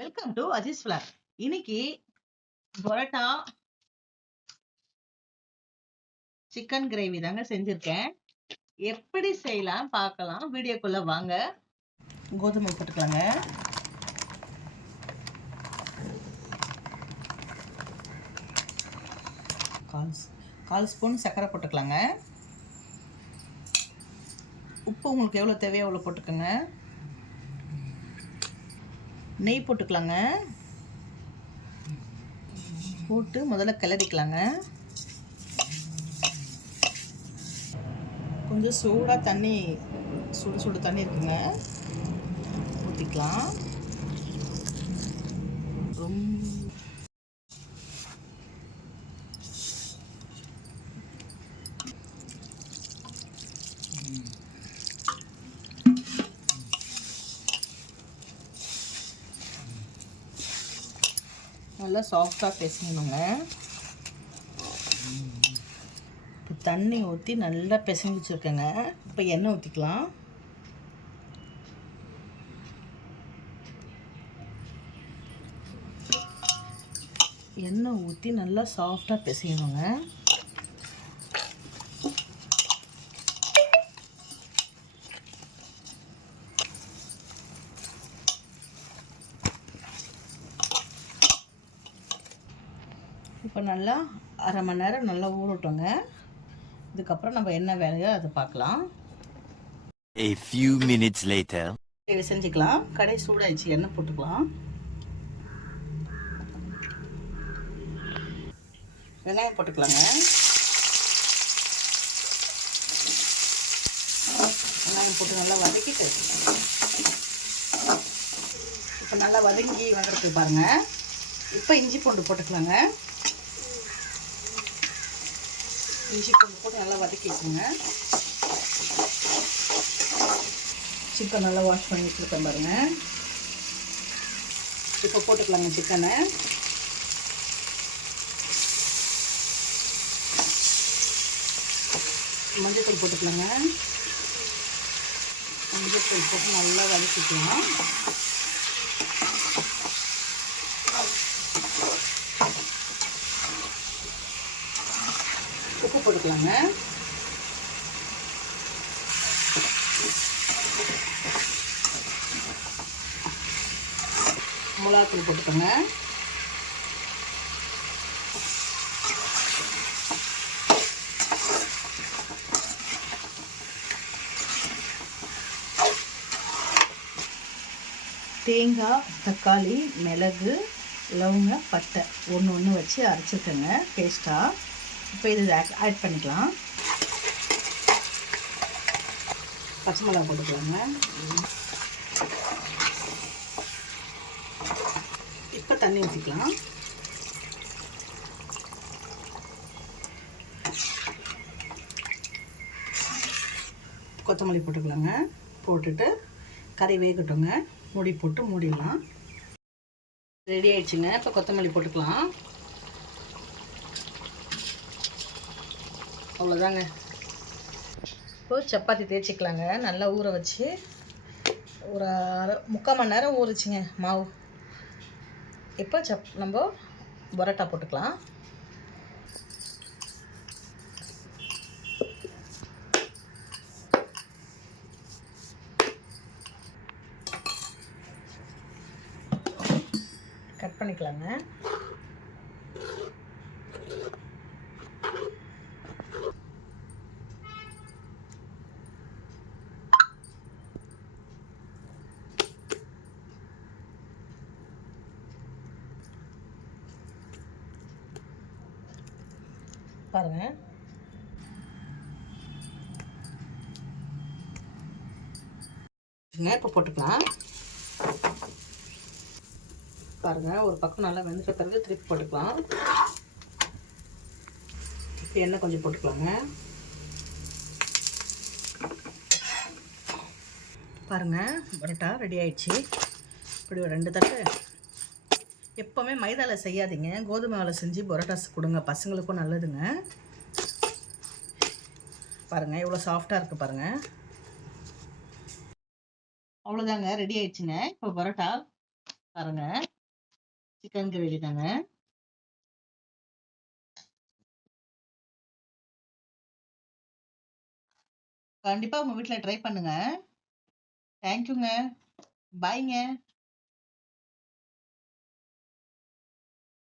Welcome to Aziz flag. இன்னைக்கு parotta chicken gravy தாங்க செஞ்சிருக்கேன். எப்படி செய்யலாம் பார்க்கலாம். வீடியோக்குள்ள வாங்க. கோதுமை போட்டுக்கலாங்க. கால் ஸ்பூன் சர்க்கரை போட்டுக்கலாங்க. உப்பு உங்களுக்கு எவ்வளோ தேவையோ அவ்வளோ போட்டுக்கோங்க. நெய் போட்டுக்கலாங்க. போட்டு முதல்ல கிளறிக்கலாங்க. கொஞ்சம் சூடாக தண்ணி சுடு தண்ணி இருக்குங்க, ஊற்றிக்கலாம். நல்லா சாஃப்டாக பிசையணுங்க. இப்போ தண்ணி ஊற்றி நல்லா பிசைஞ்சு வச்சுருக்கேங்க. இப்போ எண்ணெய் ஊற்றிக்கலாம். எண்ணெய் ஊற்றி நல்லா சாஃப்டாக பிசையணுங்க. இப்போ நல்லா அரை மணி நேரம் நல்லா ஊறட்டோங்க. இதுக்கப்புறம் நம்ம என்ன வேலையோ அதை பார்க்கலாம். A few minutes later. இதை செஞ்சுக்கலாம். கடை சூடாயிடுச்சு, எண்ணெய் போட்டுக்கலாம். வெங்காயம் போட்டுக்கலாங்க. வெங்காயம் போட்டு நல்லா வதக்கிட்டு இப்போ நல்லா வதங்கி வந்துருக்கு பாருங்கள். இப்போ இஞ்சி பூண்டு போட்டுக்கலாங்க. இஞ்சி பூண்டு போட்டு நல்லா வதக்கிக்கோங்க. சிக்கன் நல்லா வாஷ் பண்ணி வச்சுருக்கேன் பாருங்கள். இப்போ போட்டுக்கலாங்க சிக்கனை. மஞ்சள் போட்டுக்கலாங்க. மஞ்சள் போட்டு நல்லா வதக்கிக்கலாம். உப்பு போட்டுக்கலாங்க. மிளகாத்தூள் போட்டுக்கோங்க. தேங்காய், தக்காளி, மிளகு, லவங்க, பட்டை ஒன்று வச்சு அரைச்சிருக்கேங்க பேஸ்ட்டாக. இப்போ இது ஆட் பண்ணிக்கலாம். பச்சை மிளகா போட்டுக்கலாங்க. இப்போ தண்ணி ஊற்றிக்கலாம். கொத்தமல்லி போட்டுக்கலாங்க. போட்டுட்டு கறி வேகட்டுங்க. மூடி போட்டு மூடிடலாம். ரெடி ஆயிடுச்சுங்க. இப்போ கொத்தமல்லி போட்டுக்கலாம். அவ்வளோதாங்க. இப்போ சப்பாத்தி தேய்ச்சிக்கலாங்க. நல்லா ஊற வச்சு ஒரு முக்கால் மணி நேரம் ஊறிச்சுங்க மாவு. இப்போ நம்ம பரோட்டா போட்டுக்கலாம். கட் பண்ணிக்கலாங்க. பாருங்க, இப்போ போட்டுக்கலாம். பாருங்க, ஒரு பக்கம் நல்லா வெந்துட்ட பிறகு திருப்பி போட்டுக்கலாம். இப்போ எண்ணெய் கொஞ்சம் போட்டுக்கலாங்க. பாருங்க, பரோட்டா ரெடி ஆயிடுச்சு. இப்படி ஒரு 2 தட்டு. எப்போவுமே மைதாவில் செய்யாதீங்க, கோதுமை மாவில் செஞ்சு பரோட்டாஸ் கொடுங்க, பசங்களுக்கும் நல்லதுங்க. பாருங்கள் எவ்வளோ சாஃப்டாக இருக்குது பாருங்கள். அவ்வளோதாங்க, ரெடி ஆயிடுச்சுங்க இப்போ பரோட்டா. பாருங்க, சிக்கன் கிரேவி தாங்க. கண்டிப்பா உங்க வீட்ல ட்ரை பண்ணுங்க. தேங்க்யூங்க. பாய்ங்க.